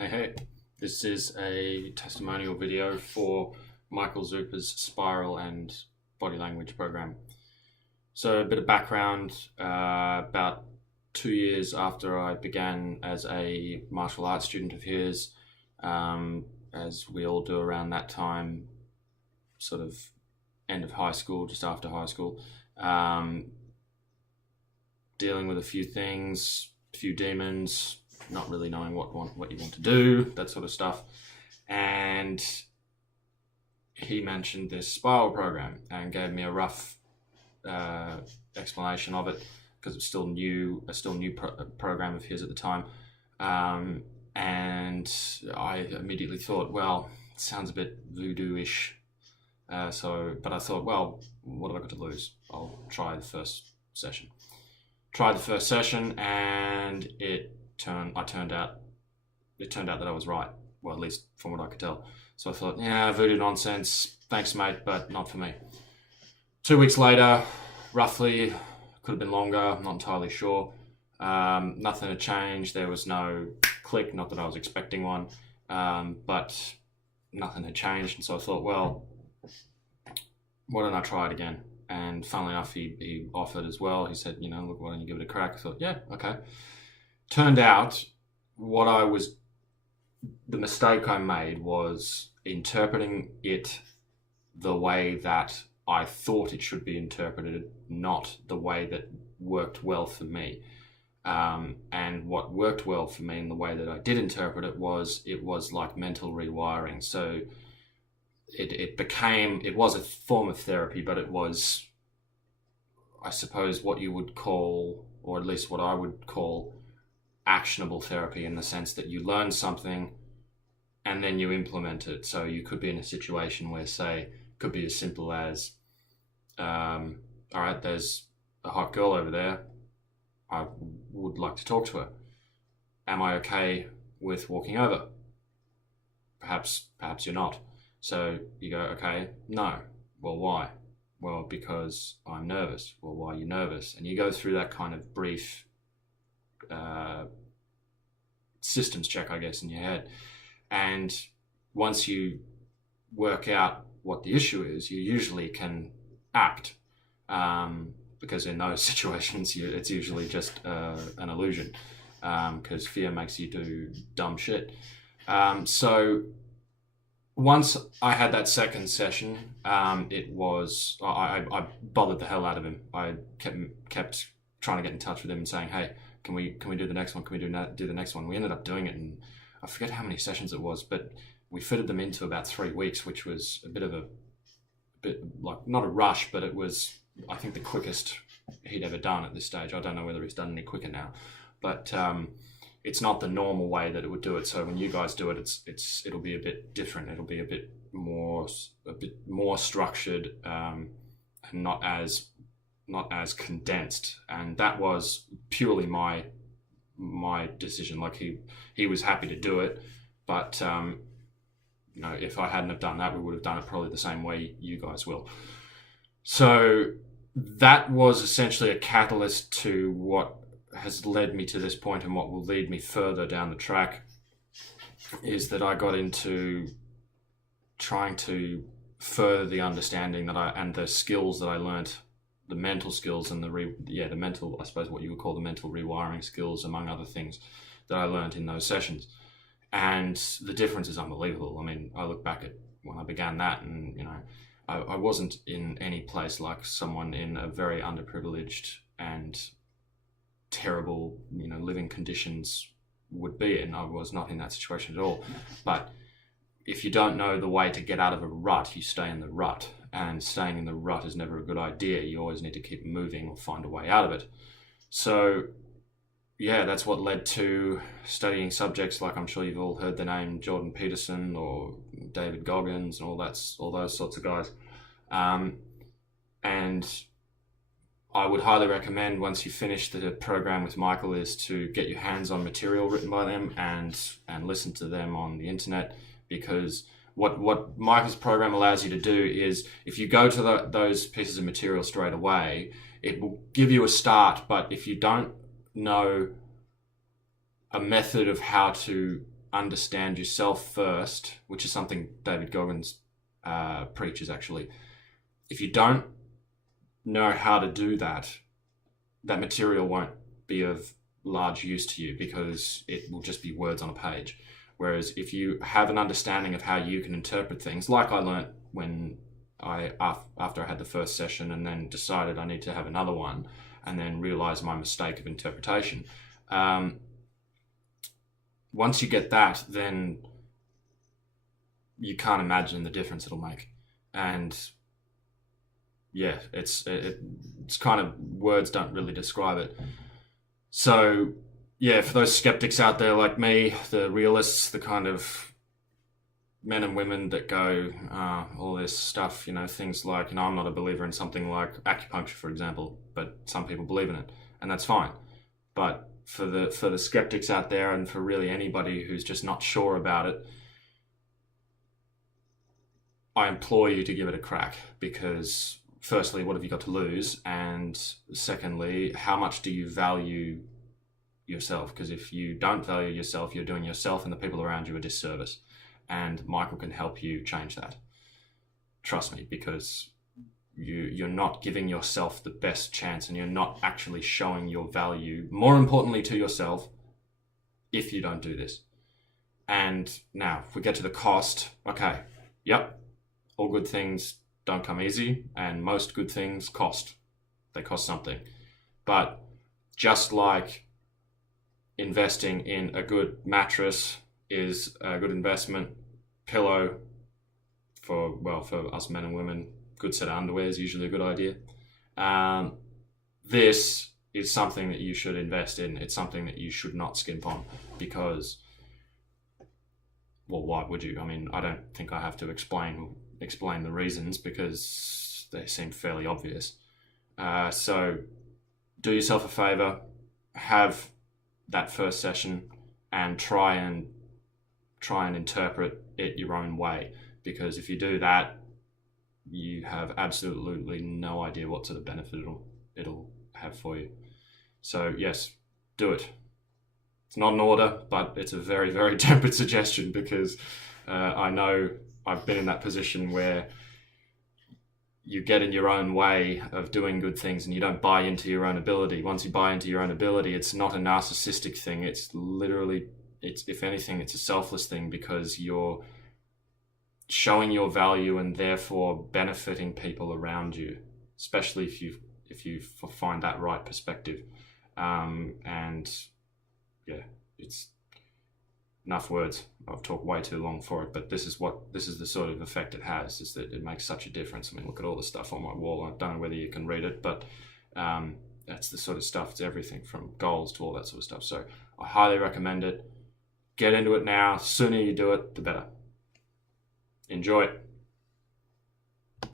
Hey, this is a testimonial video for Michael Zupa's Spiral and Body Language program. So a bit of background, about 2 years after I began as a martial arts student of his, as we all do around that time, sort of end of high school, just after high school, dealing with a few things, a few demons, not really knowing what you want to do, that sort of stuff. And he mentioned this spiral program and gave me a rough explanation of it because it's still a new program of his at the time. And I immediately thought, well, it sounds a bit voodoo-ish. But I thought, well, what have I got to lose? I'll try the first session. Tried the first session, and it turned out that I was right. Well, at least from what I could tell. So I thought, yeah, voodoo nonsense. Thanks, mate, but not for me. 2 weeks later, roughly, could have been longer, I'm not entirely sure. Nothing had changed. There was no click, not that I was expecting one, but nothing had changed. And so I thought, well, why don't I try it again? And funnily enough, he offered as well. He said, look, why don't you give it a crack? I thought, yeah, okay. Turned out the mistake I made was interpreting it the way that I thought it should be interpreted, not the way that worked well for me. And what worked well for me in the way that I did interpret it was like mental rewiring. So it was a form of therapy, but it was, I suppose, what you would call, or at least what I would call, actionable therapy, in the sense that you learn something and then you implement it. So you could be in a situation where, say, it could be as simple as, all right, there's a hot girl over there. I would like to talk to her. Am I okay with walking over? Perhaps you're not. So you go, okay, no. Well, why? Well, because I'm nervous. Well, why are you nervous? And you go through that kind of brief systems check, I guess, in your head. And once you work out what the issue is, you usually can act. Because in those situations, it's usually just an illusion. Because fear makes you do dumb shit. So once I had that second session, I bothered the hell out of him. I kept trying to get in touch with him and saying, hey, can we do the next one? Can we do the next one? We ended up doing it, and I forget how many sessions it was, but we fitted them into about 3 weeks, which was a bit like, not a rush, but it was, I think, the quickest he'd ever done at this stage. I don't know whether he's done any quicker now, but it's not the normal way that it would do it. So when you guys do it, it'll be a bit different. It'll be a bit more structured, and not as condensed. And that was purely my decision. Like he was happy to do it, but if I hadn't have done that, we would have done it probably the same way you guys will. So that was essentially a catalyst to what has led me to this point, and what will lead me further down the track is that I got into trying to further the understanding and the skills that I learnt, the mental skills and the mental, I suppose what you would call the mental rewiring skills, among other things, that I learnt in those sessions. And the difference is unbelievable. I mean, I look back at when I began that, and I wasn't in any place like someone in a very underprivileged and terrible, living conditions would be, and I was not in that situation at all. But if you don't know the way to get out of a rut, you stay in the rut, and staying in the rut is never a good idea. You always need to keep moving or find a way out of it. So yeah, that's what led to studying subjects like, I'm sure you've all heard the name Jordan Peterson or David Goggins and all those sorts of guys. And I would highly recommend, once you finish the program with Michael, is to get your hands on material written by them and listen to them on the internet, because what Michael's program allows you to do is, if you go to those pieces of material straight away, it will give you a start. But if you don't know a method of how to understand yourself first, which is something David Goggins preaches actually, if you don't know how to do that, that material won't be of large use to you because it will just be words on a page. Whereas if you have an understanding of how you can interpret things, like I learnt when after I had the first session and then decided I need to have another one and then realized my mistake of interpretation. Once you get that, then you can't imagine the difference it'll make. And yeah, it's kind of, words don't really describe it. So yeah, for those skeptics out there like me, the realists, the kind of men and women that go, all this stuff, things like, I'm not a believer in something like acupuncture, for example, but some people believe in it, and that's fine. But for the skeptics out there, and for really anybody who's just not sure about it, I implore you to give it a crack, because firstly, what have you got to lose? And secondly, how much do you value yourself? Because if you don't value yourself, you're doing yourself and the people around you a disservice. And Michael can help you change that. Trust me, because you're not giving yourself the best chance, and you're not actually showing your value, more importantly to yourself, if you don't do this. And now, if we get to the cost, okay, yep, all good things don't come easy, and most good things cost. They cost something. But just like investing in a good mattress is a good investment, pillow for us men and women, good set of underwear is usually a good idea. This is something that you should invest in. It's something that you should not skimp on, because, well, why would you? I mean, I don't think I have to explain the reasons, because they seem fairly obvious. So do yourself a favor, have that first session, and try and interpret it your own way, because if you do that, you have absolutely no idea what sort of benefit it'll have for you. So yes, do it. It's not an order, but it's a very, very tempered suggestion, because I know I've been in that position where you get in your own way of doing good things and you don't buy into your own ability. Once you buy into your own ability, it's not a narcissistic thing. It's literally, if anything, it's a selfless thing, because you're showing your value and therefore benefiting people around you, especially if you find that right perspective. And yeah, it's enough words. I've talked way too long for it, but this is the sort of effect it has, is that it makes such a difference. I mean, look at all the stuff on my wall. I don't know whether you can read it, but that's the sort of stuff. It's everything from goals to all that sort of stuff. So I highly recommend it. Get into it now. The sooner you do it, the better. Enjoy it.